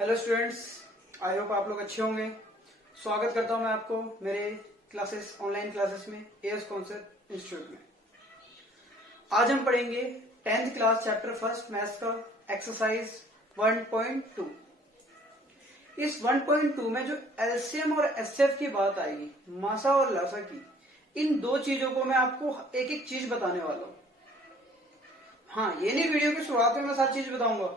Hello students, I hope आप लोग अच्छे होंगे। स्वागत करता हूं मैं आपको मेरे क्लासेस ऑनलाइन क्लासेस में एएस कॉन्सेप्ट इंस्टीट्यूट में। आज हम पढ़ेंगे 10th class chapter first maths का एक्सरसाइज 1.2। इस 1.2 में जो एलसीएम और एचसीएफ की बात आएगी, मासा और लासा की, इन दो चीजों को मैं आपको एक एक चीज बताने वाला हूं। हाँ, ये नहीं वीडियो की शुरुआत में मैं सारी चीज बताऊंगा।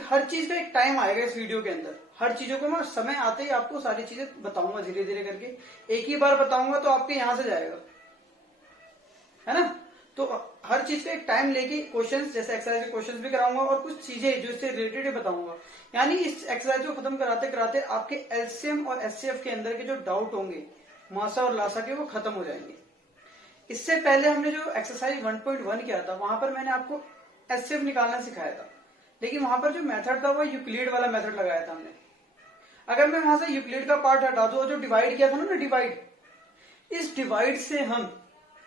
हर चीज का एक टाइम आएगा इस वीडियो के अंदर। हर चीजों को मैं समय आते ही आपको सारी चीजें बताऊंगा धीरे धीरे करके। एक ही बार बताऊंगा तो आपके यहां से जाएगा, है ना। तो हर चीज का एक टाइम लेके क्वेश्चंस, जैसे एक्सरसाइज के क्वेश्चंस भी कराऊंगा और कुछ चीजें जो इससे रिलेटेड बताऊंगा। यानी इस एक्सरसाइज को खत्म कराते कराते आपके एलसीएम और एचसीएफ के अंदर के जो डाउट होंगे मासा और लासा के, वो खत्म हो जाएंगे। इससे पहले हमने जो एक्सरसाइज 1.1 किया था, वहां पर मैंने आपको एचसीएफ निकालना सिखाया था, लेकिन वहां पर जो मेथड था वो यूक्लिड वाला मेथड लगाया था हमने। अगर मैं वहां से यूक्लिड का पार्ट हटा दूं, जो डिवाइड किया था ना डिवाइड, इस डिवाइड से हम,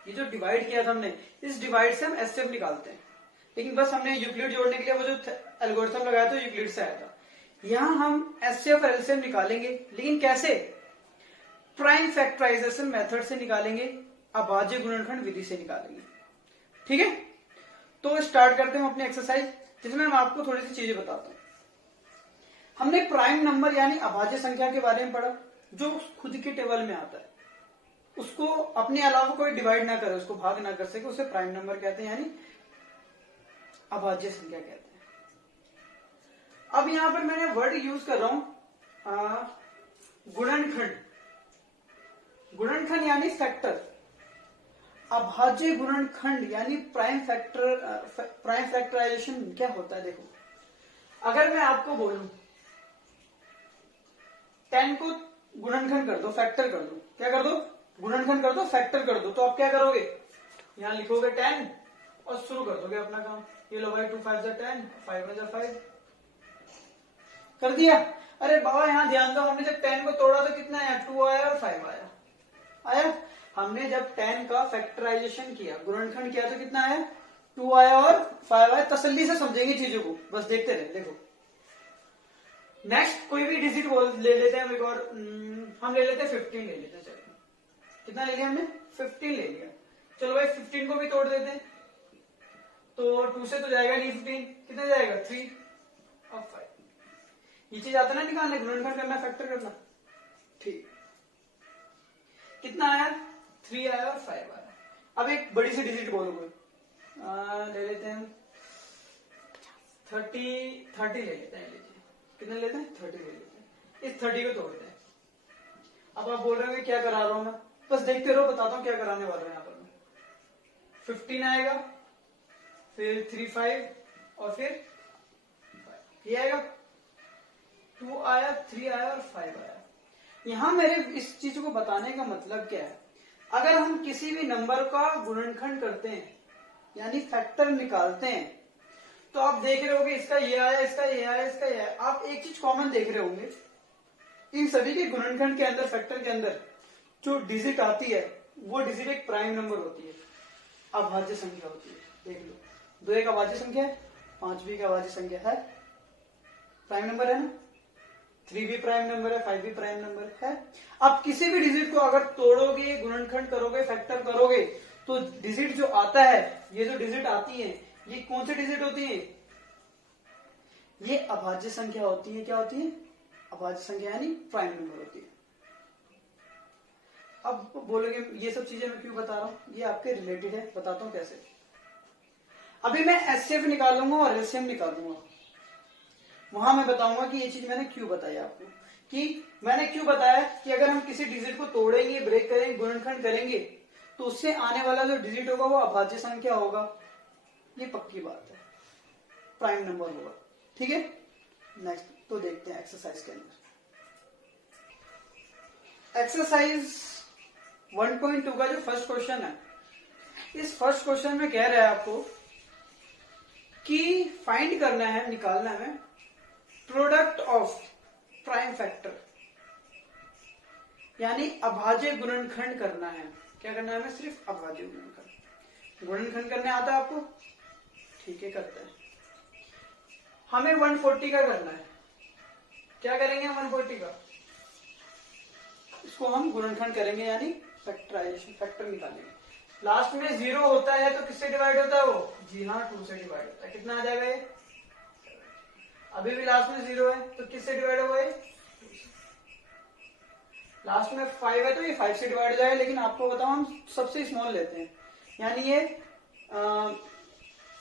ये जो डिवाइड किया था हमने, इस डिवाइड से हम एचसीएफ निकालते हैं। लेकिन बस हमने यूक्लिड जोड़ने के लिए वो जो एल्गोरिथम लगाया था यूक्लिड से आया था। यहां हम एचसीएफ और एलसीएम निकालेंगे, लेकिन कैसे? प्राइम फैक्टराइजेशन मेथड से निकालेंगे, अभाज्य गुणनखंड विधि से निकालेंगे। ठीक है, तो स्टार्ट करते हैं अपनी एक्सरसाइज, जिसमें मैं आपको थोड़ी सी चीजें बताता हूं। हमने प्राइम नंबर यानी अभाज्य संख्या के बारे में पढ़ा, जो खुद के टेबल में आता है, उसको अपने अलावा कोई डिवाइड ना करे, उसको भाग ना कर सके, उसे प्राइम नंबर कहते हैं, यानी अभाज्य संख्या कहते हैं। अब यहां पर मैंने वर्ड यूज कर रहा हूं गुणनखंड। गुणनखंड यानी फैक्टर। अभाज्य गुणनखंड यानी प्राइम फैक्टराइजेशन क्या होता है? देखो, अगर मैं आपको बोलूं 10 को गुणनखंड कर दो, फैक्टर कर दो, क्या कर दो? गुणनखंड कर दो, फैक्टर कर दो, तो आप क्या करोगे? यहां लिखोगे 10 और शुरू कर दोगे अपना काम। ये लो भाई, 2 5 10, 5 1 5 कर दिया। अरे बाबा, यहां ध्यान दो, हमने जब 10 को तोड़ा तो कितना आया? 2 आया और 5 आया। हमने जब 10 का फैक्टराइजेशन किया, गुणनखंड किया, तो कितना आया? 2 आया और 5 आया। तसल्ली से समझेंगे चीजों को, बस देखते रहे। देखो, नेक्स्ट कोई भी डिजिट ले लेते हैं, एक और हम ले लेते हैं 15 ले लेते हैं। चलो, कितना ले लिया हमने? 15 ले लिया। चलो भाई, 15 को भी तोड़ देते हैं, तो 2 से तो जाएगा नहीं 15, कितना जाएगा? 3 और 5। ये चीज आता ना निकालने, गुणनखंड करना, फैक्टर करना। ठीक, कितना आया? 3 आया और 5 आया। अब एक बड़ी सी डिजिट बोलोगे, ले लेते हैं 30 ले लेते हैं। लीजिए, कितने लेते हैं? 30 ले लेते हैं। इस 30 को तोड़ते हैं। अब आप बोल रहे हो क्या करा रहा हूं मैं? बस देखते रहो, बताता हूं क्या कराने वाला हूं। यहां पर 15 आएगा, फिर 3 5 और फिर 5, ये आएगा। 2 आया, 3 आया और 5 आया। यहां मेरे इस चीज को बताने का मतलब क्या है? अगर हम किसी भी नंबर का गुणनखंड करते हैं, यानी फैक्टर निकालते हैं, तो आप देख रहे होगे इसका ये आया, इसका ये आया, इसका ये आया। आप एक चीज कॉमन देख रहे होंगे, इन सभी के गुणनखंड के अंदर, फैक्टर के अंदर जो डिजिट आती है, वो डिजिट एक प्राइम नंबर होती है, अभाज्य संख्या होती है। देख लो, 2 एक अभाज्य संख्या है, 5 भी एक अभाज्य संख्या है, प्राइम नंबर है ना। 3 भी प्राइम नंबर है, 5 भी प्राइम नंबर है। अब किसी भी डिजिट को अगर तोड़ोगे, गुणनखंड करोगे, फैक्टर करोगे, तो डिजिट जो आता है, ये जो डिजिट आती है, ये कौन सी डिजिट होती है? ये अभाज्य संख्या होती है। क्या होती है? अभाज्य संख्या, यानी प्राइम नंबर होती है। अब बोलोगे ये सब चीजें मैं क्यों बता रहा हूं? ये आपके रिलेटेड है, बताता हूं कैसे। अभी मैं एचसीएफ निकालूंगा और एलसीएम निकालूंगा, वहां मैं बताऊंगा कि ये चीज मैंने क्यों बताई आपको, कि मैंने क्यों बताया कि अगर हम किसी डिजिट को तोड़ेंगे, ब्रेक करेंगे, गुणनखंड करेंगे, तो उससे आने वाला जो डिजिट होगा वो अभाज्य संख्या होगा। ये पक्की बात है, प्राइम नंबर होगा। ठीक है, नेक्स्ट तो देखते हैं एक्सरसाइज के अंदर। एक्सरसाइज 1.2 का जो फर्स्ट क्वेश्चन है, इस फर्स्ट क्वेश्चन में कह रहा है आपको कि फाइंड करना है, निकालना है प्रोडक्ट ऑफ प्राइम फैक्टर, यानी अभाज्य गुणनखंड करना है। क्या करना है हमें? सिर्फ अभाज्य गुणनखंड। गुणनखंड करने आता है आपको? ठीक है, करते हैं। हमें 140 का करना है। क्या करेंगे 140 का, इसको हम गुणनखंड करेंगे यानी फैक्टराइजेशन, फैक्टर निकालेंगे। लास्ट में 0 होता है तो किससे डिवाइड होता है वो? जी हाँ 2 से डिवाइड होता है। कितना आ जाएगा ये? अभी भी लास्ट में 0 है तो किससे डिवाइड होगा ये? लास्ट में 5 है तो ये 5 से डिवाइड हो जाएगा, लेकिन आपको बताओ हम सबसे स्मॉल लेते हैं, यानी ये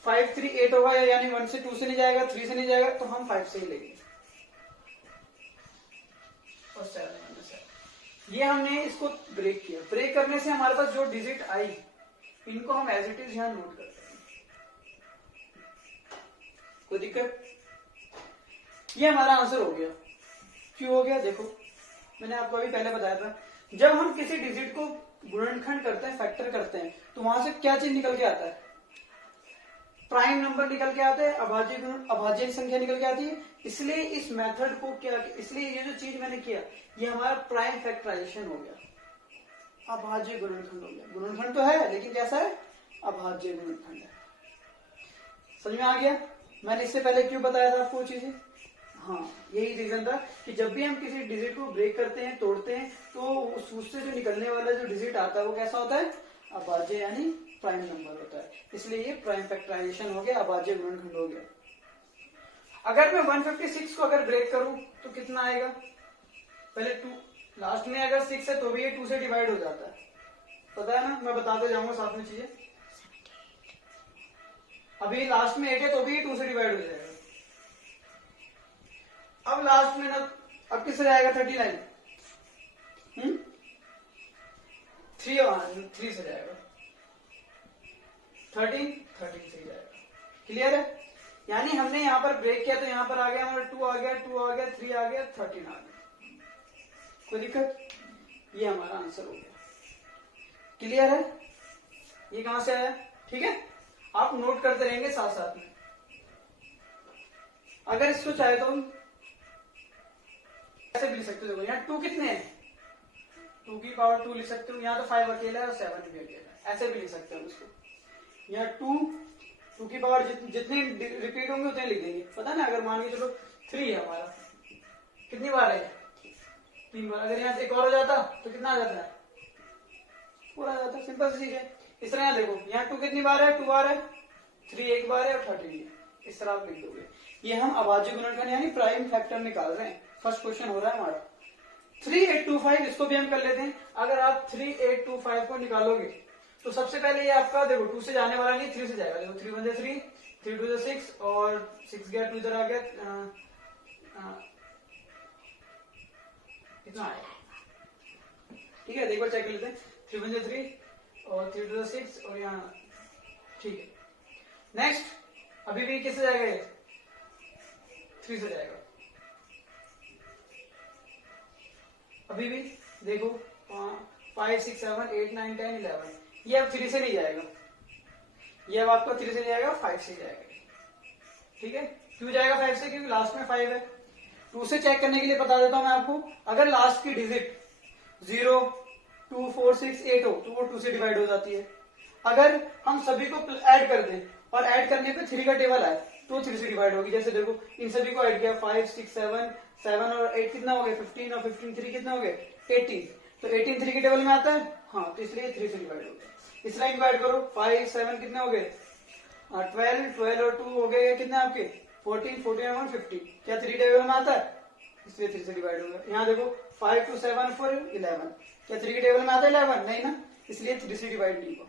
5 3 8 होगा, यानी 1 से 2 से नहीं जाएगा, 3 से नहीं जाएगा, तो हम 5 से ही लेंगे। और 7 ये हमने इसको ब्रेक किया। ब्रेक करने से हमारे पास जो डिजिट आई इनको हम एज इट इज यहां नोट करते हैं। कोई दिक्कत? ये हमारा आंसर हो गया। क्यों हो गया? देखो मैंने आपको अभी पहले बताया था, जब हम किसी डिजिट को गुणनखंड करते हैं, फैक्टर करते हैं, तो वहां से क्या चीज निकल के आता है? प्राइम नंबर निकल के आता है, अभाज्य संख्या निकल के आती है। इसलिए इस मेथड को क्या, इसलिए ये जो चीज मैंने किया ये हमारा प्राइम फैक्टराइजेशन हो गया, अभाज्य गुणनखंड हो गया। गुणनखंड तो है लेकिन कैसा है? अभाज्य गुणनखंड है। समझ में आ गया? मैंने इससे पहले क्यों बताया था आपको चीजें? हाँ, यही रीजन था कि जब भी हम किसी डिजिट को ब्रेक करते हैं, तोड़ते हैं, तो उससे जो निकलने वाला जो डिजिट आता है वो कैसा होता है? अभाज्य यानी प्राइम नंबर होता है। इसलिए ये प्राइम फैक्टराइजेशन हो गया, अभाज्य गुणनखंड हो गया। अगर मैं 156 को अगर ब्रेक करूं तो कितना आएगा? पहले 2, लास्ट में अगर 6 है तो भी ये 2 से डिवाइड हो जाता है, पता है ना? मैं बताते जाऊंगा साथ में चीजें। अभी लास्ट में 8 है तो भी ये 2 से डिवाइड हो जाएगा। अब लास्ट में ना, अब किससे जाएगा? 39 3 से जाएगा। 13 से जाएगा। क्लियर है? यानी हमने यहां पर ब्रेक किया तो यहां पर आ गया हमारा 2 आ गया, 2 आ गया, 3 आ गया, 13 आ गया। कोई दिक्कत? ये हमारा आंसर हो गया। क्लियर है? ये कहां से आया? ठीक है, आप नोट करते रहेंगे साथ साथ में। अगर इसको चाहे तो ऐसे भी लिख सकते हो। यहाँ 2 कितने हैं? 2 की पावर 2 लिख सकते हो। यहाँ तो 5 अकेला है और 7 भी अकेला है, ऐसे भी लिख सकते हो उसको। यहाँ 2 की पावर जितने रिपीट होंगे उतने लिख देंगे, पता है ना? अगर मान के चलो 3 है हमारा, कितनी बार है? 3 बार। अगर यहाँ से एक और हो जाता तो कितना आ जाता है? पूरा आ जाता। सिंपल सी चीज है। इस तरह यहाँ देखो, यहाँ 2 कितनी बार है? 2 बार है, 3 एक बार है और 13 है। इस तरह आप लिख दोगे। ये हम अभाज्य गुणनखंड यानी प्राइम फैक्टर निकाल रहे हैं। फर्स्ट क्वेश्चन हो रहा है हमारा। 3825 इसको भी हम कर लेते हैं। अगर आप 3825 को निकालोगे तो सबसे पहले ये आपका देखो 2 से जाने वाला नहीं, 3 से जाएगा। देखो 3 1 3, 3 2 6 और 6 गया, 2 इधर आ गया, कितना आया? ठीक है, एक बार चेक कर लेते हैं। 3 1 3 और 3 2 6 और यहाँ, ठीक है। नेक्स्ट अभी भी किससे जाएगा? ये 3 से जाएगा। अभी भी देखो 5 6 7 8 9 10 11, ये अब 3 से नहीं जाएगा, ये अब आपको 3 से नहीं जाएगा, 5 से जाएगा। ठीक है, क्यों जाएगा 5 से? क्योंकि लास्ट में 5 है। 2 से चेक करने के लिए बता देता हूं मैं आपको, अगर लास्ट की डिजिट 0 2 4 6 8 हो तो वो 2 से डिवाइड हो जाती है। अगर हम सभी को ऐड कर दें और ऐड करने पे 3 का टेबल आए तो 3 से डिवाइड होगी। जैसे देखो इन सभी को ऐड किया, 5 6 7 और 8 कितना हो गया? 15 और 15 3 कितना हो गए? 18। तो 18 3 के टेबल में आता है, हाँ, तो इसलिए 3 से डिवाइड हो गया। इस लाइन को ऐड करो, 5 7 कितने हो गए? 12 और 2 हो गए कितने आपके? 14 14 और 1 50। क्या 3 टेबल में आता है? इसलिए 3 से डिवाइड होगा। यहाँ देखो 5 2 7 4 11, क्या 3 के टेबल में आता है 11? नहीं ना, इसलिए 3 से डिवाइड नहीं हुआ।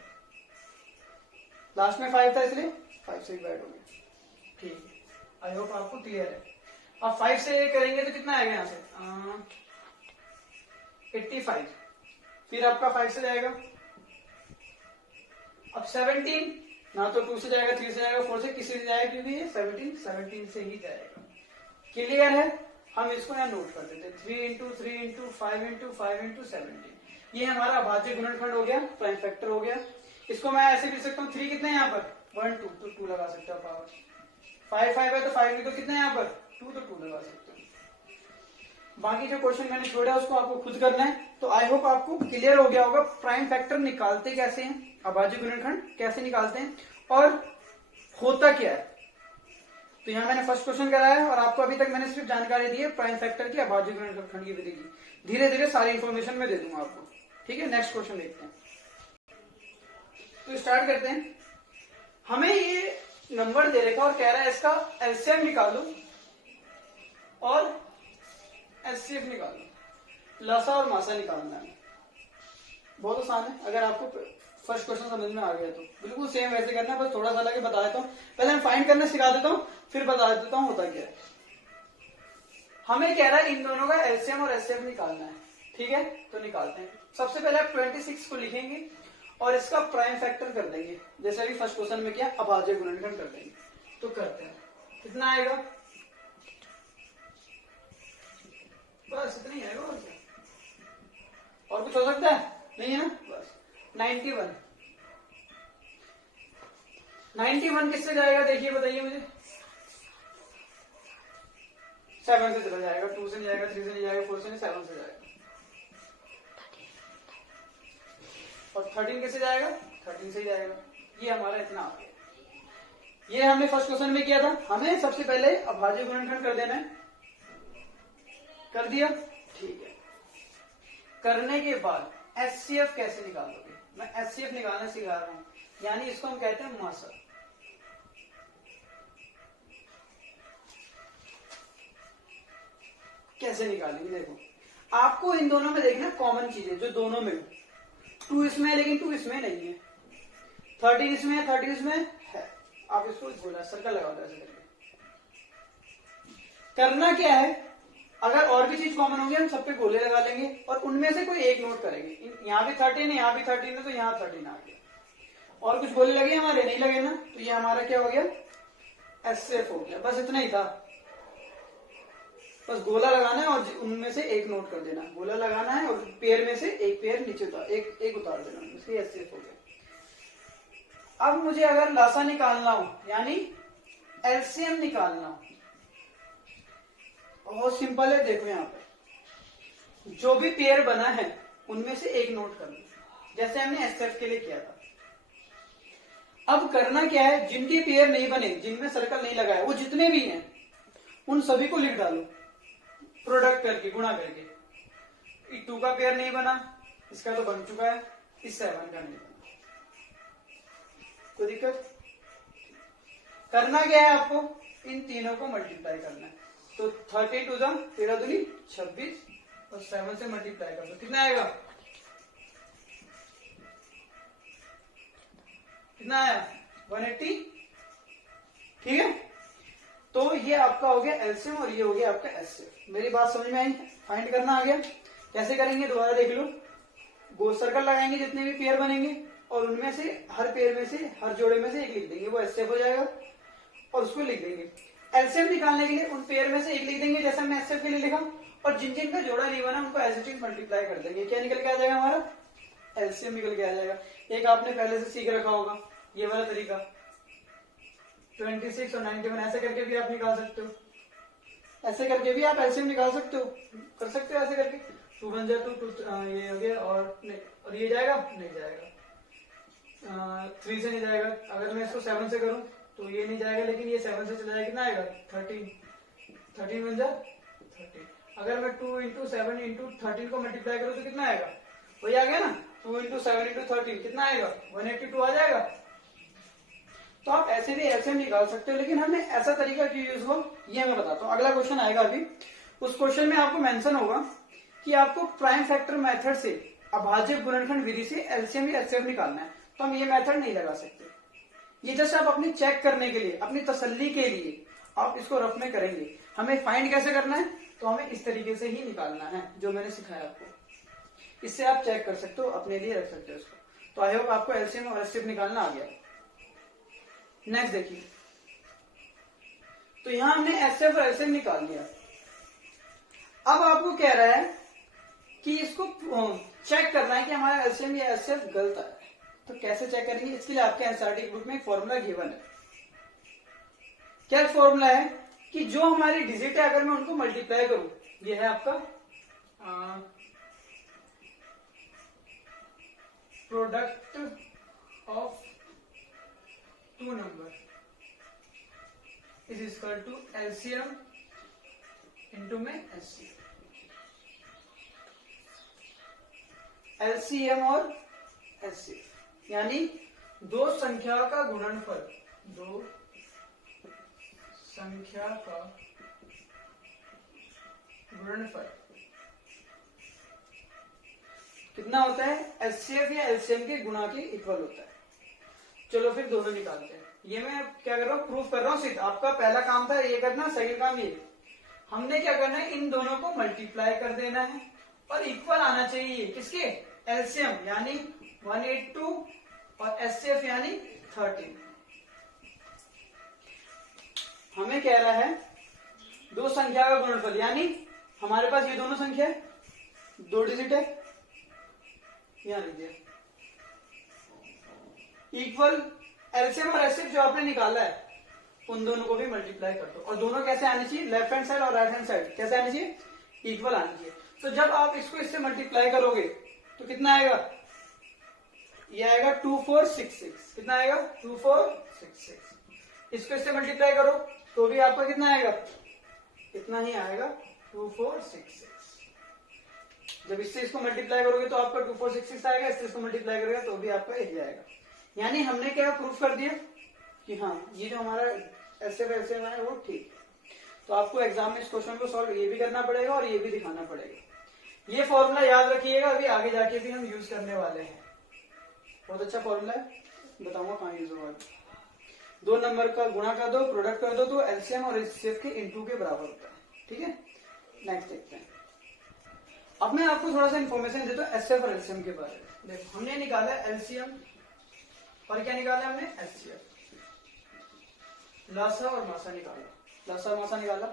लास्ट में 5 था इसलिए 5 से डिवाइड हो गया। ठीक है, आई होप आपको क्लियर है। अब 5 से करेंगे तो कितना आएगा? यहाँ से 85, फिर आपका 5 से जाएगा। अब 17 ना तो 2 से जाएगा, 3 से जाएगा, 4 से, किसी से जाएगा, क्योंकि ये 17 से ही जाएगा। क्लियर है? हम इसको यहाँ नोट कर देते हैं। 3 इंटू 3 इंटू 5 इंटू 5 इंटू 17, ये हमारा अभाज्य गुणनखंड हो गया, प्राइम फैक्टर हो गया। इसको मैं ऐसे भी लिख सकता हूँ, 3 कितने हैं यहाँ पर? 1 2, तो 2 लगा सकते हो पावर। 5 5 है तो 5 में तो कितने हैं यहाँ पर? 2, तो 2 लगा सकते हो। बाकी जो क्वेश्चन मैंने छोड़ा उसको आपको खुद करना है। तो आई होप आपको क्लियर हो गया होगा प्राइम फैक्टर निकालते कैसे हैं, अभाज्य गुणनखंड कैसे निकालते हैं और होता क्या है। तो यहाँ मैंने फर्स्ट क्वेश्चन कराया है और आपको अभी तक मैंने सिर्फ जानकारी दी है प्राइम फैक्टर की, अभाज्य गुणनखंड की विधि की। धीरे धीरे सारी इंफॉर्मेशन मैं दे दूंगा आपको। ठीक है, नेक्स्ट क्वेश्चन देखते हैं। तो स्टार्ट करते हैं। हमें ये नंबर दे रखा और कह रहा है इसका एलसीएम निकालो और एचसीएफ निकालो, लसा और मासा निकालना है। बहुत आसान है, अगर आपको फर्स्ट क्वेश्चन समझ में आ गया तो बिल्कुल सेम वैसे करना है, बस थोड़ा सा लगे बता देता हूँ। पहले हम फाइंड करना सिखा देता हूँ, फिर बता देता हूँ होता क्या है। हमें कह रहा है इन दोनों का एलसीएम और एचसीएफ निकालना है। ठीक है, तो निकालते हैं। सबसे पहले आप 26 को लिखेंगे और इसका प्राइम फैक्टर कर देंगे, जैसे अभी फर्स्ट क्वेश्चन में किया, अभाज्य गुणनखंड कर देंगे। तो करते हैं, कितना आएगा? बस इतना ही आएगा, और क्या, और कुछ हो सकता है? नहीं है ना, बस 91। 91 किससे जाएगा देखिए, बताइए मुझे। 7 से चला जाएगा, 2 से नहीं जाएगा, 3 से नहीं जाएगा, 4 से नहीं, 7 से जाएगा। और 13 किससे जाएगा? 13 से ही जाएगा। ये हमारा इतना आ गया। ये हमने फर्स्ट क्वेश्चन में किया था। हमें सबसे पहले अभाज्य गुणनखंड कर देना है, कर दिया। ठीक है, करने के बाद एचसीएफ कैसे निकालोगे? मैं एचसीएफ निकालना सिखा रहा हूं, यानी इसको हम कहते हैं मासा। कैसे निकालेंगे देखो, आपको इन दोनों में देखना कॉमन चीजें जो दोनों में, 2 इसमें है लेकिन 2 इसमें नहीं है, 13 इसमें है, 13 इसमें है। आप इसको बोला सर्कल लगा दो ऐसे करके। करना क्या है, अगर और भी चीज कॉमन होंगे हम सब पे गोले लगा लेंगे और उनमें से कोई एक नोट करेंगे। यहाँ भी 13 है, यहाँ भी 13 है, तो यहाँ 13 आ गया। और कुछ गोले लगे हमारे, नहीं लगे ना, तो ये हमारा क्या हो गया? एचसीएफ हो गया। बस इतना ही था, बस गोला लगाना है और उनमें से एक नोट कर देना। गोला लगाना है और पेयर में से एक पेयर नीचे उतार, एक उतार देना, इसलिए एचसीएफ हो गया। अब मुझे अगर लासा निकालना हो, यानी एलसीएम निकालना हो, बहुत सिंपल है। देखो यहाँ पे जो भी पेयर बना है उनमें से एक नोट करना, जैसे हमने एचसीएफ के लिए किया था। अब करना क्या है, जिनके पेयर नहीं बने, जिनमें सर्कल नहीं लगा है, वो जितने भी हैं उन सभी को लिख डालो प्रोडक्ट करके, गुणा करके। 2 का पेयर नहीं बना, इसका तो बन चुका है, इस 7 का नहीं बना, कोई दिक्कत? करना क्या है, आपको इन तीनों को मल्टीप्लाई करना है। तो 30 टू 13 दूनी 26 और 7 से मल्टीप्लाई कर दो, कितना आएगा? कितना आया? 180। ठीक है, तो ये आपका हो गया एलसीएम और ये हो गया आपका एचसीएफ। मेरी बात समझ में आई? फाइंड करना आ गया। कैसे करेंगे दोबारा देख लो। गोल सर्कल लगाएंगे जितने भी पेयर बनेंगे और उनमें से हर पेयर में से, हर जोड़े में से एक लिख देंगे, वो एचसीएफ हो जाएगा और उसको लिख देंगे। एलसीएम निकालने के लिए उन पेयर में से एक लिख देंगे, जैसा मैं एचसीएफ के लिए लिखा, और जिन जिन का जोड़ा नहीं बना उनको एज इट इज मल्टीप्लाई कर देंगे। क्या निकल के आ जाएगा? हमारा एलसीएम निकल के आ जाएगा। एक आपने पहले से सीख रखा होगा, ये वाला तरीका 26 और 91, ऐसे करके भी आप निकाल सकते हो। ऐसे करके भी आप एलसीएम निकाल सकते हो, कर सकते हो ऐसे करके। 2 बन जाए 2, ये हो गया, और ये जाएगा? नहीं जाएगा। 3 से नहीं जाएगा। अगर मैं इसको 7 से करूं तो ये नहीं जाएगा, लेकिन ये 7 से चला जाएगा, कितना आएगा? 13 बन जाए 30। अगर मैं 2 इंटू 7 इंटू 13 को मल्टीप्लाई करूं तो कितना आएगा? वही आ गया ना, 2 इंटू 7 इंटू 13 कितना आएगा? 182 आ जाएगा। तो आप ऐसे भी एलसीएम निकाल सकते हो, लेकिन हमने ऐसा तरीका क्यों यूज हुआ ये मैं बताता हूँ। अगला क्वेश्चन आएगा अभी, उस क्वेश्चन में आपको मेंशन होगा कि आपको प्राइम फैक्टर मेथड से, अभाज्य गुणनखंड विधि से एलसीएम या एचसीएफ निकालना है। तो हम ये मेथड नहीं लगा सकते, ये जस्ट आप अपनी चेक करने के लिए, अपनी तसल्ली के लिए आप इसको रफ में करेंगे। हमें फाइंड कैसे करना है, तो हमें इस तरीके से ही निकालना है जो मैंने सिखाया आपको। इससे आप चेक कर सकते हो, अपने लिए रख सकते हो इसको। तो आई होप आपको एलसीएम और एचसीएफ निकालना आ गया। नेक्स्ट देखिए, तो यहां हमने एचसीएफ और एलसीएम निकाल दिया। अब आपको कह रहा है कि इसको चेक करना है कि हमारा एलसीएम या एचसीएफ गलत है। तो कैसे चेक करेंगे, इसके लिए आपके एनसीईआरटी बुक में एक फॉर्मूला गिवन है। क्या फॉर्मूला है कि जो हमारी डिजिट है अगर मैं उनको मल्टीप्लाई करूं, ये है आपका product of 2 number, is equal to LCM into में एचसीएफ। एलसीएम और एचसीएफ यानी दो संख्या का गुणनफल, दो संख्या का गुणनफल कितना होता है? एचसीएफ या एलसीएम के गुणा के इक्वल होता है। चलो फिर दोनों निकालते हैं। ये मैं क्या कर रहा हूं? प्रूफ कर रहा हूं सीधा। आपका पहला काम था ये करना, सेकंड काम ये। हमने क्या करना है? इन दोनों को मल्टीप्लाई कर देना है और इक्वल आना चाहिए किसके? एलसीएम यानी 182 और एचसीएफ यानी 13। हमें कह रहा है दो संख्या का गुणनफल, यानी हमारे पास ये दोनों संख्या है, दो डिजिट है, यहां लिख दिया, इक्वल एलसीएम और एचसीएफ जो आपने निकाला है उन दोनों को भी मल्टीप्लाई कर दो। और दोनों कैसे आनी चाहिए? लेफ्ट हैंड साइड और राइट हैंड साइड कैसे आनी चाहिए? इक्वल आनी चाहिए। तो जब आप इसको इससे मल्टीप्लाई करोगे तो कितना आएगा? ये आएगा 2466। कितना आएगा? 2466। इसको इससे मल्टीप्लाई करो तो भी आपका कितना आएगा? कितना ही आएगा? 2466। जब इससे इसको मल्टीप्लाई करोगे तो आपका 2466 आएगा, इससे इसको मल्टीप्लाई करेगा तो भी आपका यही आएगा। यानी हमने क्या प्रूफ कर दिया कि हाँ ये जो हमारा ऐसे वैसे है वो ठीक है। तो आपको एग्जाम में इस क्वेश्चन को सॉल्व ये भी करना पड़ेगा और ये भी दिखाना पड़ेगा। ये फॉर्मूला याद रखिएगा, अभी आगे जाके भी हम यूज करने वाले हैं। बहुत अच्छा फॉर्मूला है, बताऊंगा कहाँ यूज होगा। दो नंबर का गुणा कर दो, प्रोडक्ट कर दो तो एलसीएम और एचसीएफ के इनटू के बराबर होता है। ठीक है, नेक्स्ट देखते हैं। अब मैं आपको थोड़ा सा इन्फॉर्मेशन देता हूँ एचसीएफ और एलसीएम के बारे में। देखो हमने निकाला एलसीएम और क्या निकाला हमने? एचसीएफ। लासा और मासा निकाला, लासा और मासा निकाला।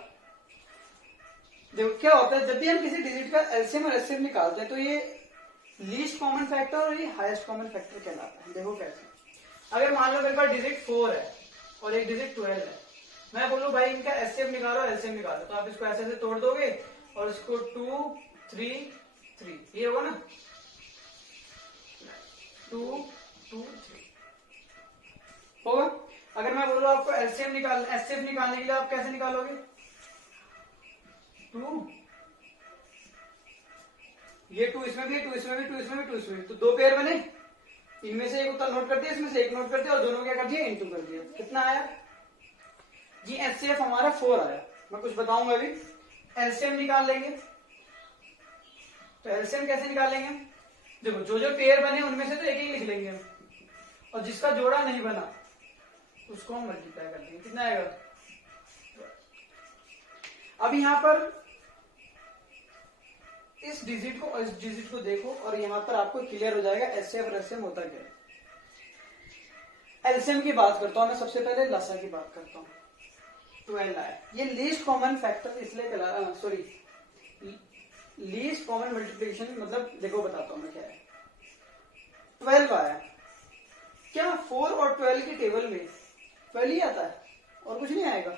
देखो क्या होता है, जब भी हम किसी डिजिट का एलसीएम और एचसीएफ निकालते हैं तो ये लीस्ट कॉमन फैक्टर और ये हाईएस्ट कॉमन फैक्टर कहलाता है। देखो कैसे, अगर मान लो मेरे पास डिजिट 4 है और एक डिजिट 12 है, मैं बोलूं भाई इनका एचसीएफ निकालो एलसीएम निकालो, तो आप इसको ऐसे ऐसे तोड़ दोगे और इसको 2 3 3 ये होगा ना, 2 2 3 होगा। अगर मैं बोलूं आपको एलसीएम निकालना, एचसीएफ निकालने के लिए आप कैसे निकालोगे? 2 ये 2 इसमें भी, 2 इसमें भी, 2 इसमें भी, 2 इसमें भी, तो दो पेयर बने। इनमें से एक उत्तर नोट कर दिया, इसमें से एक नोट कर दिया और दोनों क्या कर दिया? इनटू कर दिया। कितना आया जी? एचसीएफ हमारा 4 आया। मैं कुछ बताऊंगा अभी। एलसीएम निकाल लेंगे, तो एलसीएम कैसे निकालेंगे? देखो जो जो पेयर बने उनमें से तो एक ही लिख लेंगे हम, और जिसका जोड़ा नहीं बना उसको हम मल्टीप्लाई कर देंगे। कितना आएगा? अब यहां पर इस डिजिट को और इस डिजिट को देखो और यहां पर आपको क्लियर हो जाएगा एचसीएफ और एलसीएम होता क्या है। एलसीएम की बात करता हूं मैं, सबसे पहले लसा की बात करता हूं। 12 आया, ये लीस्ट कॉमन फैक्टर इसलिए सॉरी लीस्ट कॉमन मल्टीप्लिकेशन, मतलब देखो बताता हूं मैं क्या है। 12 आया, क्या 4 और 12 के टेबल में 12 ही आता है और कुछ नहीं आएगा?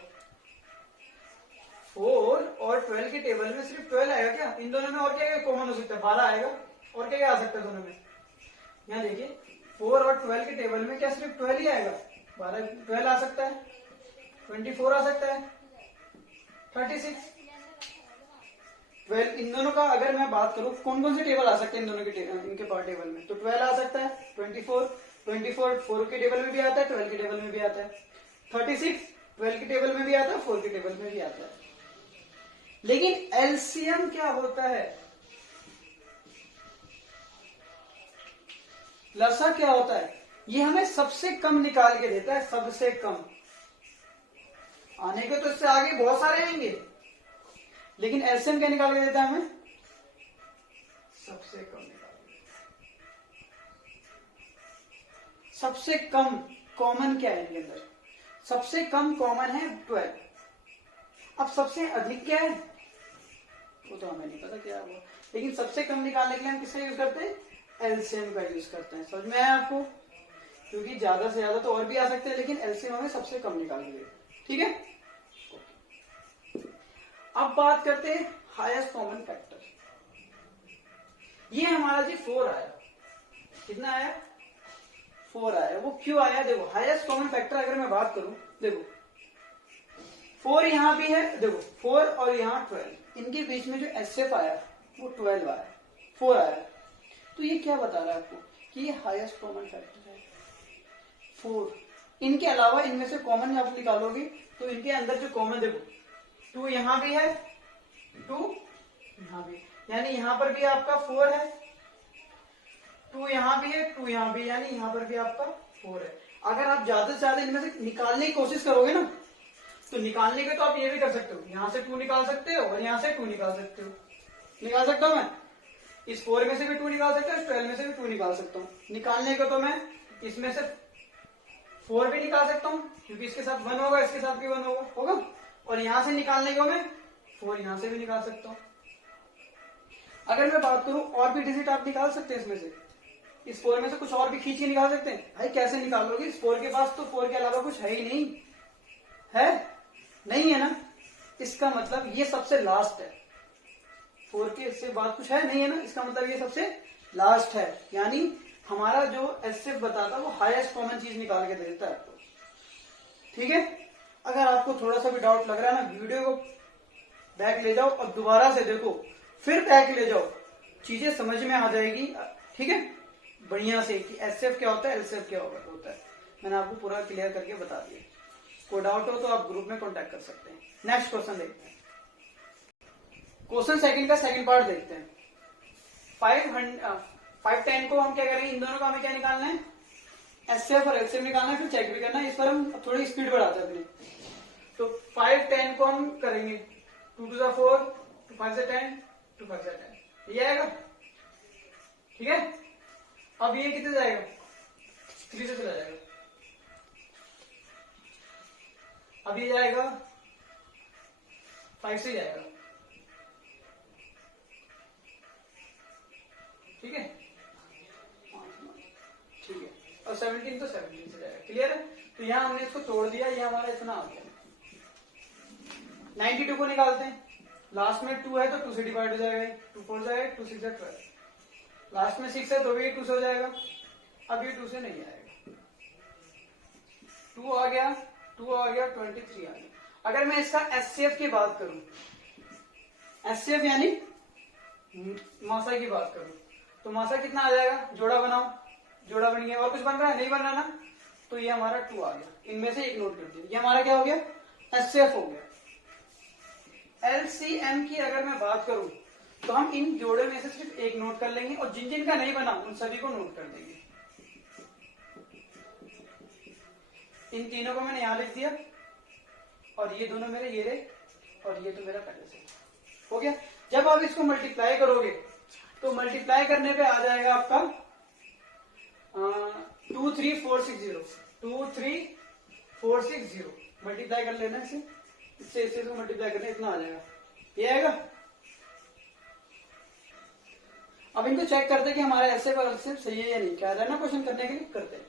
4 और 12 के टेबल में सिर्फ 12 आएगा क्या? इन दोनों में और क्या कॉमन हो सकता है? 12 आएगा। और क्या आ सकता है दोनों में? यहाँ देखिए 4 और 12 के टेबल में क्या सिर्फ 12 ही आएगा? 12 आ सकता है, 24 आ सकता है, 36 12। इन दोनों का अगर मैं बात करूं कौन कौन से टेबल आ सकते हैं इन दोनों के इनके पार टेबल में, तो 12 आ सकता है, 24 4 के टेबल में भी आता है, 12 के टेबल में भी आता है, 36 12 के टेबल में भी आता है, 4 के टेबल में भी आता है। लेकिन एलसीएम क्या होता है, लसा क्या होता है? ये हमें सबसे कम निकाल के देता है, सबसे कम। आने के तो इससे आगे बहुत सारे आएंगे, लेकिन एलसीएम क्या निकाल के देता है हमें? सबसे कम निकाल के देता है। सबसे कम कॉमन क्या है इनके अंदर? सबसे कम कॉमन है 12। अब सबसे अधिक क्या है वो तो हमें नहीं पता क्या है वो, लेकिन सबसे कम निकालने के लिए हम किसका यूज करते हैं? एलसीएम का यूज करते हैं। समझ में आया आपको? क्योंकि ज्यादा से ज्यादा तो और भी आ सकते हैं, लेकिन एलसीएम हमें सबसे कम निकाल के देगा। ठीक है, अब बात करते हैं हाईएस्ट कॉमन फैक्टर। ये हमारा जी 4 आया। कितना आया? 4 आया। वो क्यों आया? देखो हाईएस्ट कॉमन फैक्टर अगर मैं बात करूं, देखो 4 यहाँ भी है, देखो 4 और यहाँ 12, इनके बीच में जो एचसीएफ आया वो 12 आया, 4 आया। तो ये क्या बता रहा है आपको कि ये हाईएस्ट कॉमन फैक्टर है 4। इनके अलावा इनमें से कॉमन आप निकालोगे तो इनके अंदर जो कॉमन, देखो 2 यहाँ भी है, 2 यहाँ भी, यानी यहाँ पर भी आपका 4 है, 2 यहाँ भी है, 2 यहाँ भी, यानी यहाँ पर भी आपका 4 है। अगर आप ज्यादा से ज्यादा इनमें से निकालने की कोशिश करोगे ना, तो निकालने के तो आप ये भी कर सकते हो, यहाँ से 2 निकाल सकते हो और यहाँ से 2 निकाल सकते हो। निकाल सकता हूं मैं, इस 4 में से भी 2 निकाल सकता हूँ, इस 12 में से भी 2 निकाल सकता हूँ। निकालने को तो मैं इसमें से 4 भी निकाल सकता हूँ, क्योंकि इसके साथ 1 होगा, इसके साथ भी 1 होगा, और यहां से निकालने को मैं 4 यहां से भी निकाल सकता हूँ। अगर मैं बात करूं और भी डिजिट आप निकाल सकते हैं इसमें से, इस 4 में से कुछ और भी खींच के निकाल सकते हैं। भाई कैसे निकालोगे, इस 4 के पास तो 4 के अलावा कुछ है ही नहीं, है नहीं है ना, इसका मतलब ये सबसे लास्ट है। 4 के इससे बाद कुछ है नहीं है ना, इसका मतलब ये सबसे लास्ट है, यानी हमारा जो एचसीएफ बताता है वो हाईएस्ट कॉमन चीज निकाल के दे देता है आपको। ठीक है, अगर आपको थोड़ा सा भी डाउट लग रहा है ना, वीडियो को बैक ले जाओ और दोबारा से देखो, फिर बैक ले जाओ, चीजें समझ में आ जाएगी। ठीक है, बढ़िया से कि एचसीएफ क्या होता है, एलसीएफ क्या होता है, मैंने आपको पूरा क्लियर करके बता दिया। कोई डाउट हो तो आप ग्रुप में कांटेक्ट कर सकते हैं। नेक्स्ट क्वेश्चन देखते हैं, क्वेश्चन सेकंड का सेकंड पार्ट देखते हैं। 510 को हम क्या करेंगे, इन दोनों का हमें क्या निकालना है, एचसीएफ और एलसीएफ निकालना है, फिर चेक भी करना है। इस पर हम थोड़ी स्पीड बढ़ाते हैं अपनी। तो 510 को हम करेंगे 2 to the 4, 2 5 से 10, 2 5 से 10, ये आएगा। ठीक है, अब ये कितने जाएगा, 3 से चला जाएगा। अब ये जाएगा 5 से जाएगा। ठीक है, ठीक है, और 17 तो 17 से जाएगा। क्लियर है, तो यहां हमने इसको तोड़ दिया, ये हमारा इतना आ गया। 92 को निकालते हैं, लास्ट में 2 है तो 2 से डिवाइड हो जाएगा, 2 4 जाएगा, 2 6 12, लास्ट में 6 है तो भी 2 से हो जाएगा। अब ये 2 से नहीं आएगा, 2 आ गया, 2 आ गया, 23 आ गया। अगर मैं इसका एचसीएफ की बात करूं, एचसीएफ यानी मासा की बात करूं, तो मासा कितना आ जाएगा, जोड़ा बनाओ, जोड़ा बन गया, और कुछ बन रहा है, नहीं बन रहा ना, तो ये हमारा 2 आ गया। इनमें से एक नोट कर दिया, ये हमारा क्या हो गया, एचसीएफ हो गया। एलसीएम की अगर मैं बात करूं तो हम इन जोड़े में से सिर्फ एक नोट कर लेंगे, और जिन जिन का नहीं बना उन सभी को नोट कर देंगे। इन तीनों को मैंने यहां लिख दिया, और ये दोनों मेरे ये रहे, और ये तो मेरा पहले से हो गया। जब आप इसको मल्टीप्लाई करोगे तो मल्टीप्लाई करने पे आ जाएगा आपका 23460, 23460 मल्टीप्लाई कर लेना इसे, इससे इसको मल्टीप्लाई करने इतना आ जाएगा, ये आएगा। अब इनको चेक करते हैं कि हमारा ऐसे पर सही है या नहीं, क्या है ना, क्वेश्चन करने के लिए करते हैं।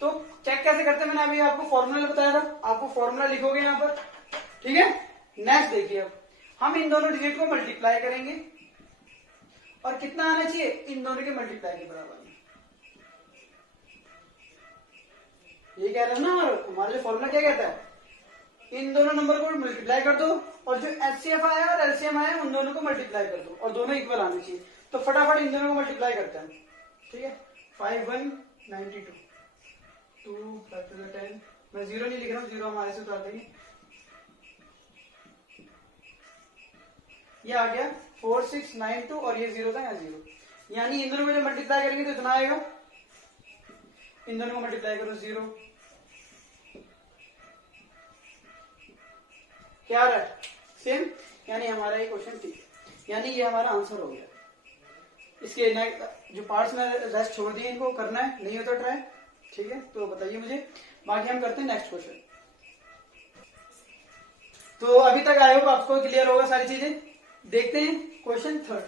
तो चेक कैसे करते हैं, मैंने अभी आपको फॉर्मूला बताया था, आपको फॉर्मूला लिखोगे यहाँ पर। ठीक है, नेक्स्ट देखिए, अब हम इन दोनों डिजिट को मल्टीप्लाई करेंगे, और कितना आना चाहिए, इन दोनों के मल्टीप्लाई के बराबर। ये कह रहे हैं ना, हमारा जो फॉर्मूला क्या कहता है, इन दोनों नंबर को मल्टीप्लाई कर दो, और जो एचसीएफ आया और एलसीएम आया उन दोनों को मल्टीप्लाई कर दो, और दोनों इक्वल आने चाहिए। तो फटाफट इन दोनों को मल्टीप्लाई करते हैं। ठीक है, 5 1 92, 2 5 to the 10, मैं 0 नहीं लिख रहा हूँ, 0 हमारे से उतार देंगे। ये आ गया 4692, और ये 0 था, यहाँ 0, यानी इन दोनों को जब मल्टीप्लाई करेंगे तो इतना आएगा। इन दोनों को मल्टीप्लाई करो, 0, क्या आ रहा है, सेम, यानी हमारा ये क्वेश्चन ठीक है, यानी ये हमारा आंसर हो गया। इसके जो पार्ट्स में रेस्ट छोड़ दिए इनको करना है, नहीं होता ट्राई। ठीक है, तो बताइए मुझे, बाकी हम करते हैं नेक्स्ट क्वेश्चन। तो अभी तक आई होप आपको क्लियर होगा सारी चीजें। देखते हैं क्वेश्चन थर्ड।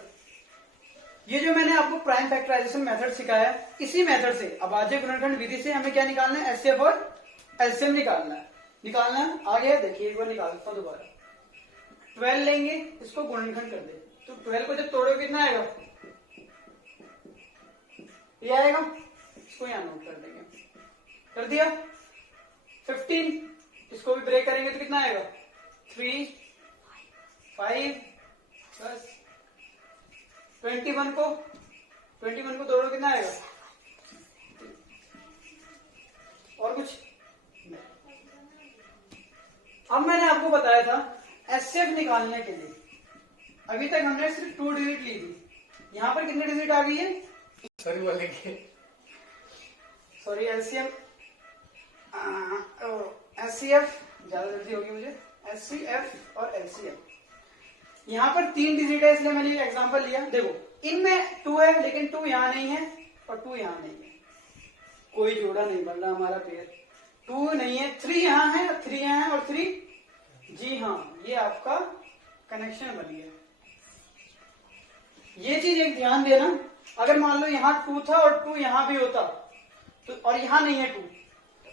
ये जो मैंने आपको प्राइम फैक्टराइजेशन मेथड सिखाया, इसी मेथड से अभाज्य गुणनखंड विधि से हमें क्या निकालना है, एचसीएफ और एलसीएम निकालना है। आ गया, देखिए एक बार निकालता हूं दोबारा। 12 लेंगे, इसको गुणनखंड कर दे, तो 12 को जब तोड़ो कितना आएगा, ये आएगा, इसको यहां नोट कर देंगे, कर दिया। 15, इसको भी ब्रेक करेंगे तो कितना आएगा, 3 5 प्लस 21 को तोड़ो कितना आएगा? और कुछ नहीं। अब मैंने आपको बताया था एचसीएफ निकालने के लिए, अभी तक हमने सिर्फ 2 डिजिट ली थी, यहां पर कितनी डिजिट आ गई है? सॉरी एलसीएम एचसीएफ ज्यादा जल्दी होगी मुझे, एचसीएफ और एलसीएम यहां पर 3 डिजिट है, इसलिए मैंने एग्जांपल लिया। देखो इनमें 2 है लेकिन 2 यहां नहीं है और 2 यहां नहीं है, कोई जोड़ा नहीं बन रहा हमारा पेयर। 2 नहीं है, 3 यहां है, 3 यहां है और 3, जी हाँ ये आपका कनेक्शन बन गया। ये चीज एक ध्यान देना, अगर मान लो यहाँ 2 था और 2 यहां भी होता तो, और यहां नहीं है 2,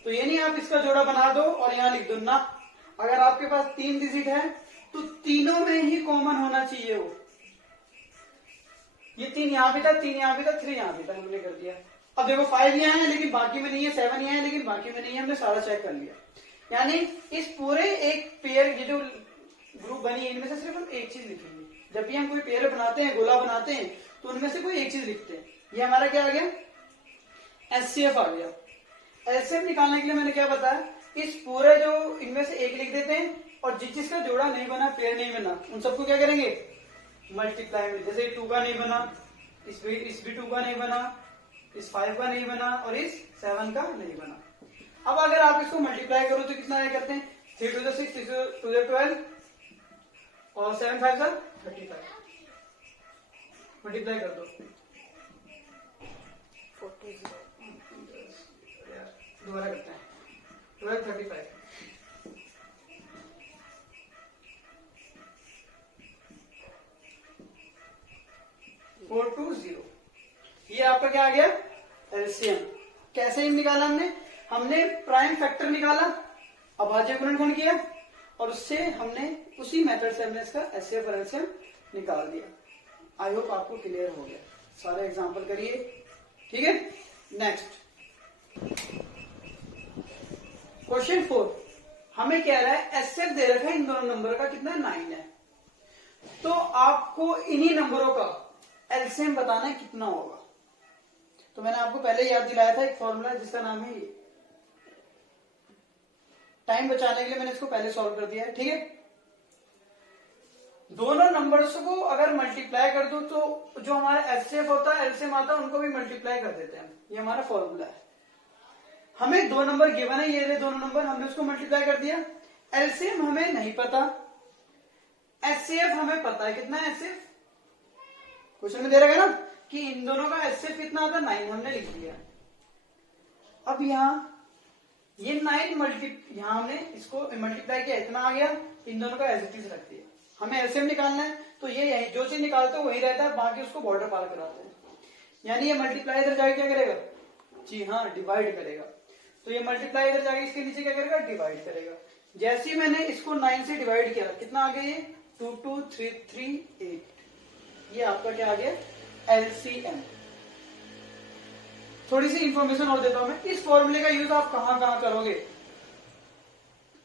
तो ये नहीं आप इसका जोड़ा बना दो और यहां लिख दो ना। अगर आपके पास 3 डिजिट है तो तीनों में ही कॉमन होना चाहिए वो। ये 3 यहां भी था, 3 यहां भी था, 3 यहां भी था, हमने कर दिया। अब देखो 5 यहाँ है लेकिन बाकी में नहीं है, 7 यहाँ है लेकिन बाकी में नहीं है, हमने सारा चेक कर लिया। यानी इस पूरे एक पेयर, ये जो ग्रुप बनी है, इनमें से सिर्फ हम एक चीज लिखेंगे। जब भी हम कोई पेयर बनाते हैं, गोला बनाते हैं, तो उनमें से कोई एक चीज लिखते हैं। ये हमारा क्या आ गया? एचसीएफ आ गया। एचसीएफ निकालने के लिए मैंने क्या बताया, इस पूरे जो इनमें से एक लिख देते हैं और जिस चीज का जोड़ा नहीं बना, पेयर नहीं बना, उन सबको क्या करेंगे? मल्टीप्लाई में। जैसे 2 का नहीं बना, इस भी 2 का नहीं बना, इस 5 का नहीं बना और इस 7 का नहीं बना। अब अगर आप इसको मल्टीप्लाई करो तो कितना आया करते हैं? 3 to the 6, 6 to the 12 और 7 5 35। मल्टीप्लाई कर दो, 40 दोबारा करते हैं, 12 35 420। ये आपका क्या आ गया? एलसीएम। कैसे निकाला हमने प्राइम फैक्टर निकाला, अभाज्य गुणनखंड किया और उससे हमने उसी मेथड से हमने इसका एचसीएफ और एलसीएम निकाल दिया। आई होप आपको क्लियर हो गया। सारे एग्जांपल करिए, ठीक है। नेक्स्ट क्वेश्चन 4 हमें कह रहा है एचसीएफ दे रखा है इन दोनों नंबर का कितना? 9 है। तो आपको इन्हीं नंबरों का एलसीएम बताना है कितना होगा। तो मैंने आपको पहले याद दिलाया था एक फॉर्मूला जिसका नाम है, टाइम बचाने के लिए मैंने इसको पहले सॉल्व कर दिया है, ठीक है। दोनों नंबर्स को अगर मल्टीप्लाई कर दो तो जो हमारा एचसीएफ होता है, एलसीएम आता है, उनको भी मल्टीप्लाई कर देते हैं। ये हमारा फॉर्मूला है। हमें 2 नंबर गिवन है, ये रहे दोनों नंबर, हमने उसको मल्टीप्लाई कर दिया। एलसीएम हमें नहीं पता, एचसीएफ हमें पता है। कितना है एचसीएफ? क्वेश्चन में दे रखा है ना कि इन दोनों का एचसीएफ कितना आता है? 9, हमने लिख दिया। अब यहाँ ये 9 यहाँ हमने इसको मल्टीप्लाई किया, इतना आ गया, इन दोनों का एज इट इज रख दिया। हमें एलसीएम निकालना है तो ये यही जो चीज निकालते हो वही रहता है, बाकी उसको बॉर्डर पार कराते हैं। यानी ये मल्टीप्लाई इधर जाके क्या करेगा? जी हाँ, डिवाइड करेगा। तो ये मल्टीप्लाई इधर जाके इसके नीचे क्या करेगा? डिवाइड करेगा। जैसे ही मैंने इसको 9 से डिवाइड किया, कितना आ गया? ये 2 2 3 3 8। ये आपका क्या आ गया? एलसीएम। थोड़ी सी इंफॉर्मेशन और देता हूं मैं, इस फॉर्मूले का यूज आप कहां कहां करोगे?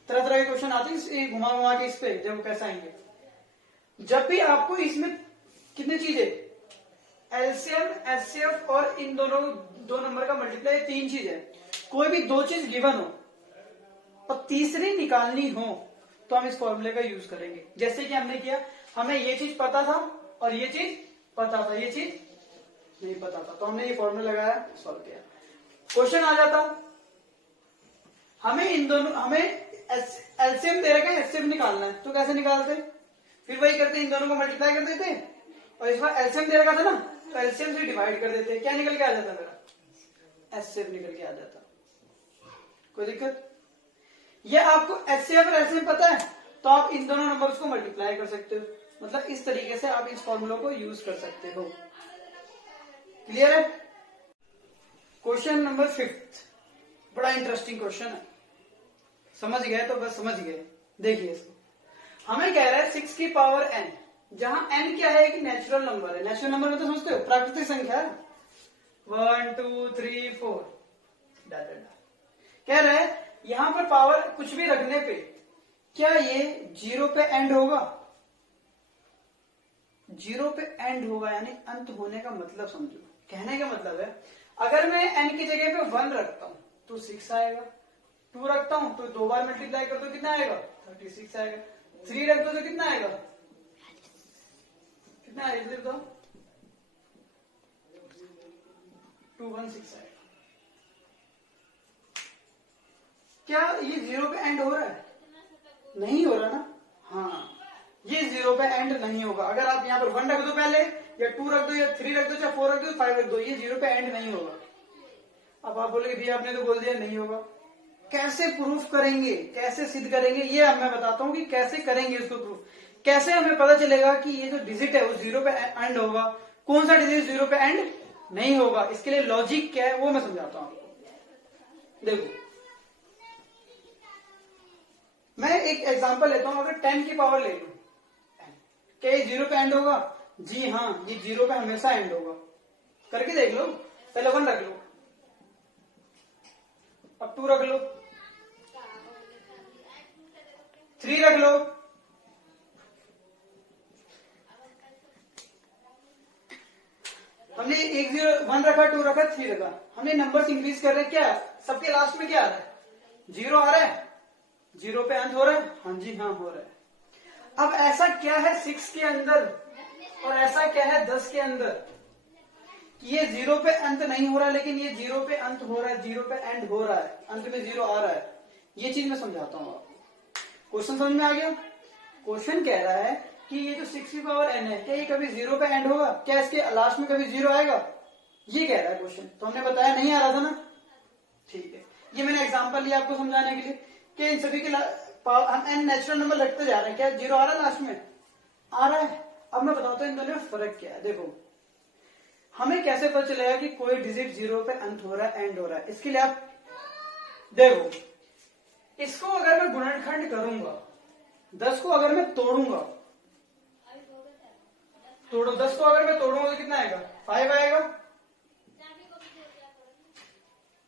तरह तरह के क्वेश्चन आते हैं घुमा घुमा के, इस पे देखो कैसे आएंगे। जब भी आपको इसमें कितनी चीजें, एलसीएम, एचसीएफ और इन दोनों 2 नंबर का मल्टीप्लाई, 3 चीज है। कोई भी 2 चीज गिवन हो और तीसरी निकालनी हो तो हम इस फॉर्मूले का यूज करेंगे। जैसे कि हमने किया, हमें ये चीज पता था और ये चीज पता था, ये चीज नहीं पता था, तो हमने ये फॉर्मूला लगाया, सॉल्व किया। क्वेश्चन आ जाता, हमें इन दोनों, हमें एलसीएम दे रखा है, एचसीएफ निकालना है, तो कैसे निकालते? फिर वही करते, इन दोनों को मल्टीप्लाई कर देते और इस बार एलसीएम दे रखा था ना, तो एलसीएम से डिवाइड कर देते। क्या निकल के आ जाता मेरा? एचसीएफ निकल के आ जाता। कोई दिक्कत? ये आपको एचसीएफ और एलसीएम पता है तो आप इन दोनों नंबर्स को मल्टीप्लाई कर सकते हो। मतलब इस तरीके से आप इस फॉर्मूला को यूज कर सकते हो। क्लियर है? क्वेश्चन नंबर 5 बड़ा इंटरेस्टिंग क्वेश्चन है। समझ गए तो बस समझ गए। देखिए इसको, हमें कह रहा है 6 की पावर n, जहां n क्या है? एक नेचुरल नंबर है। नेचुरल नंबर में तो समझते हो प्राकृतिक संख्या है, 1 2 3 4 कह रहा है यहां पर पावर कुछ भी रखने पे क्या ये जीरो पे एंड होगा, जीरो पे एंड होगा यानी अंत होने का मतलब समझो। कहने का मतलब है अगर मैं n की जगह पे 1 रखता हूं तो 6 आएगा, 2 रखता हूं तो 2 बार मल्टीप्लाई कर दो कितना आएगा 36 आएगा, 3 रख दो तो कितना आएगा, कितना आएगा जल्दी बताओ, 216 आएगा। क्या ये जीरो पे एंड हो रहा है? नहीं हो रहा ना। हाँ, ये जीरो पे एंड नहीं होगा। अगर आप यहाँ पर 1 रख दो पहले, या 2 रख दो, या 3 रख दो, या 4 रख दो, 5 रख दो, ये जीरो पे एंड नहीं होगा। अब आप बोलोगे भैया आपने तो बोल दिया नहीं होगा, कैसे प्रूफ करेंगे, कैसे सिद्ध करेंगे, ये अब मैं बताता हूँ कि कैसे करेंगे इसको प्रूफ। कैसे हमें पता चलेगा कि ये जो डिजिट है वो जीरो पे एंड होगा, कौन सा डिजिट जीरो पे एंड नहीं होगा, इसके लिए लॉजिक क्या है वो मैं समझाता हूँ आपको। देखो मैं एक एग्जांपल लेता हूं, अगर 10 की पावर ले लूं, क्या ये जीरो पे एंड होगा? जी हाँ, ये जीरो पे हमेशा एंड होगा। करके देख लो, पहले 1 रख लो, अब 2 रख लो, 3 रख लो, हमने 1 रखा, 2 रखा, 3 रखा, हमने नंबर्स इंक्रीज कर रहे हैं, क्या सबके लास्ट में क्या आ रहा है? जीरो आ रहा है, जीरो पे अंत हो रहा है। हाँ जी हाँ हो रहा है। अब ऐसा क्या है 6 के अंदर और ऐसा क्या है 10 के अंदर कि ये जीरो पे अंत नहीं हो रहा लेकिन ये जीरो पे अंत हो रहा है, जीरो पे एंड हो रहा है, अंत में जीरो आ रहा है। ये चीज मैं समझाता हूं आपको। क्वेश्चन समझ में आ गया? क्वेश्चन कह रहा है कि ये जो 6 की पावर n है, क्या ये कभी जीरो पे एंड होगा? क्या इसके लास्ट में कभी जीरो आएगा? ये कह रहा है क्वेश्चन। तो हमने बताया नहीं आ रहा था ना, ठीक है। ये मैंने एग्जांपल लिया आपको समझाने के लिए कि इन सभी के हम n नेचुरल नंबर रखते जा रहे हैं, क्या जीरो आ रहा है लास्ट में? आ रहा है। अब मैं बताता हूं इन दोनों में फर्क क्या है। देखो हमें कैसे पता चलेगा कि कोई डिजिट जीरो पे अंत हो रहा है, एंड हो रहा है? इसके लिए आप देखो, इसको अगर मैं गुणनखंड करूंगा, 10 को अगर मैं तोड़ूंगा, तोड़ो 10 को अगर मैं तोड़ूंगा तो कितना आएगा? 5 आएगा।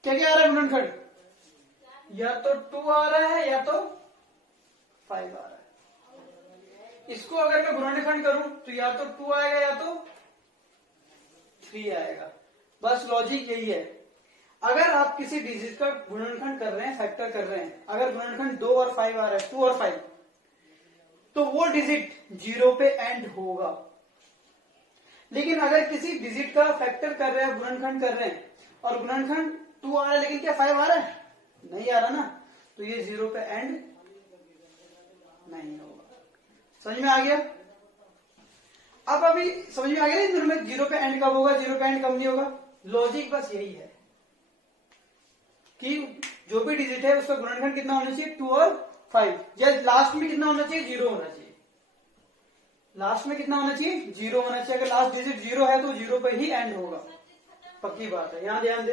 क्या क्या आ रहा है गुणनखंड? या तो 2 आ रहा है या तो 5 आ रहा है। इसको अगर मैं गुणनखंड करूं तो या तो 2 आएगा या तो 3 आएगा। बस लॉजिक यही है। अगर आप किसी डिजिट का गुणनखंड कर रहे हैं, फैक्टर कर रहे हैं, अगर गुणनखंड 2 और 5 आ रहा है, 2 और 5, तो वो डिजिट जीरो पे एंड होगा। लेकिन अगर किसी डिजिट का फैक्टर कर रहे हैं, गुणनखंड कर रहे हैं और गुणनखंड 2 आ रहा है लेकिन क्या 5 आ रहा है? नहीं आ रहा ना, तो ये जीरो पे एंड नहीं होगा। समझ में आ गया? अब अभी समझ में आ गया इन दोनों में जीरो पे एंड कब होगा, जीरो पे एंड कब नहीं होगा? लॉजिक बस यही है कि जो भी डिजिट है उसका गुणनखंड कितना होना चाहिए? 2 और 5, या लास्ट में कितना होना चाहिए? जीरो होना चाहिए। लास्ट में कितना होना चाहिए? जीरो होना चाहिए। अगर लास्ट डिजिट जीरो है तो जीरो पे ही एंड होगा, पक्की बात है। यहां ध्यान दे।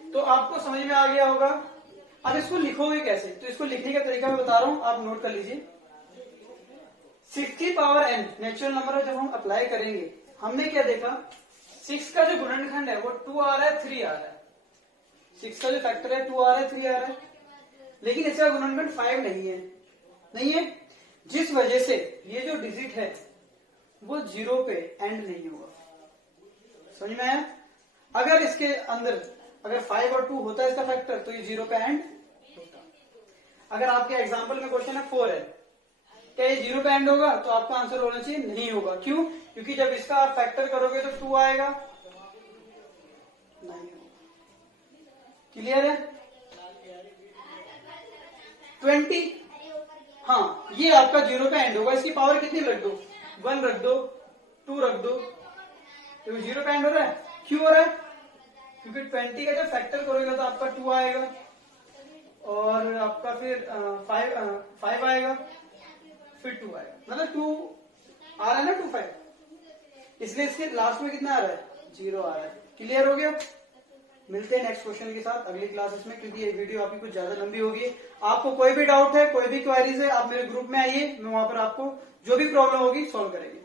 तो आपको समझ में आ गया होगा। अब इसको लिखोगे कैसे? तो इसको लिखने का तरीका मैं बता रहा हूं, आप नोट कर लीजिए। 6 की पावर n नेचुरल नंबर है, जब हम अप्लाई करेंगे, हमने क्या देखा, 6 का जो गुणनखंड है वो 2 आ रहा है, 3 आ रहा है। 6 का जो फैक्टर है 2 आ रहा है, 3 आ रहा है, लेकिन इसका गुणनखंड 5 नहीं है। नहीं है, जिस वजह से ये जो डिजिट है वो जीरो पे एंड नहीं होगा। समझ में आया? अगर इसके अंदर अगर 5 और 2 होता है इसका फैक्टर, तो ये जीरो पे एंड होता। अगर आपके एग्जांपल में क्वेश्चन है 4 है, क्या ये जीरो पे एंड होगा? तो आपका आंसर होना चाहिए नहीं होगा। क्यों? क्योंकि जब इसका आप फैक्टर करोगे तो 2 आएगा, नहीं होगा। क्लियर है? 20, हाँ ये आपका जीरो पे एंड होगा। इसकी पावर कितनी रख दो? 1 रख दो, 2 रख दो, तो जीरो पे एंड हो रहा है। क्यों हो रहा है? क्योंकि 20 का जब फैक्टर करोगे तो आपका 2 आएगा और आपका फिर 5 आएगा, फिर 2 आएगा, मतलब 2 आ रहा है ना, 2 5, इसलिए इसके लास्ट में कितना आ रहा है? जीरो आ रहा है। क्लियर हो गया? मिलते हैं नेक्स्ट क्वेश्चन के साथ अगली क्लासेस में, क्योंकि ये वीडियो आपकी कुछ ज्यादा लंबी होगी। आपको कोई भी डाउट है, कोई भी क्वेरीज है, आप मेरे ग्रुप में आइए, मैं वहां पर आपको जो भी प्रॉब्लम होगी सॉल्व करेंगे।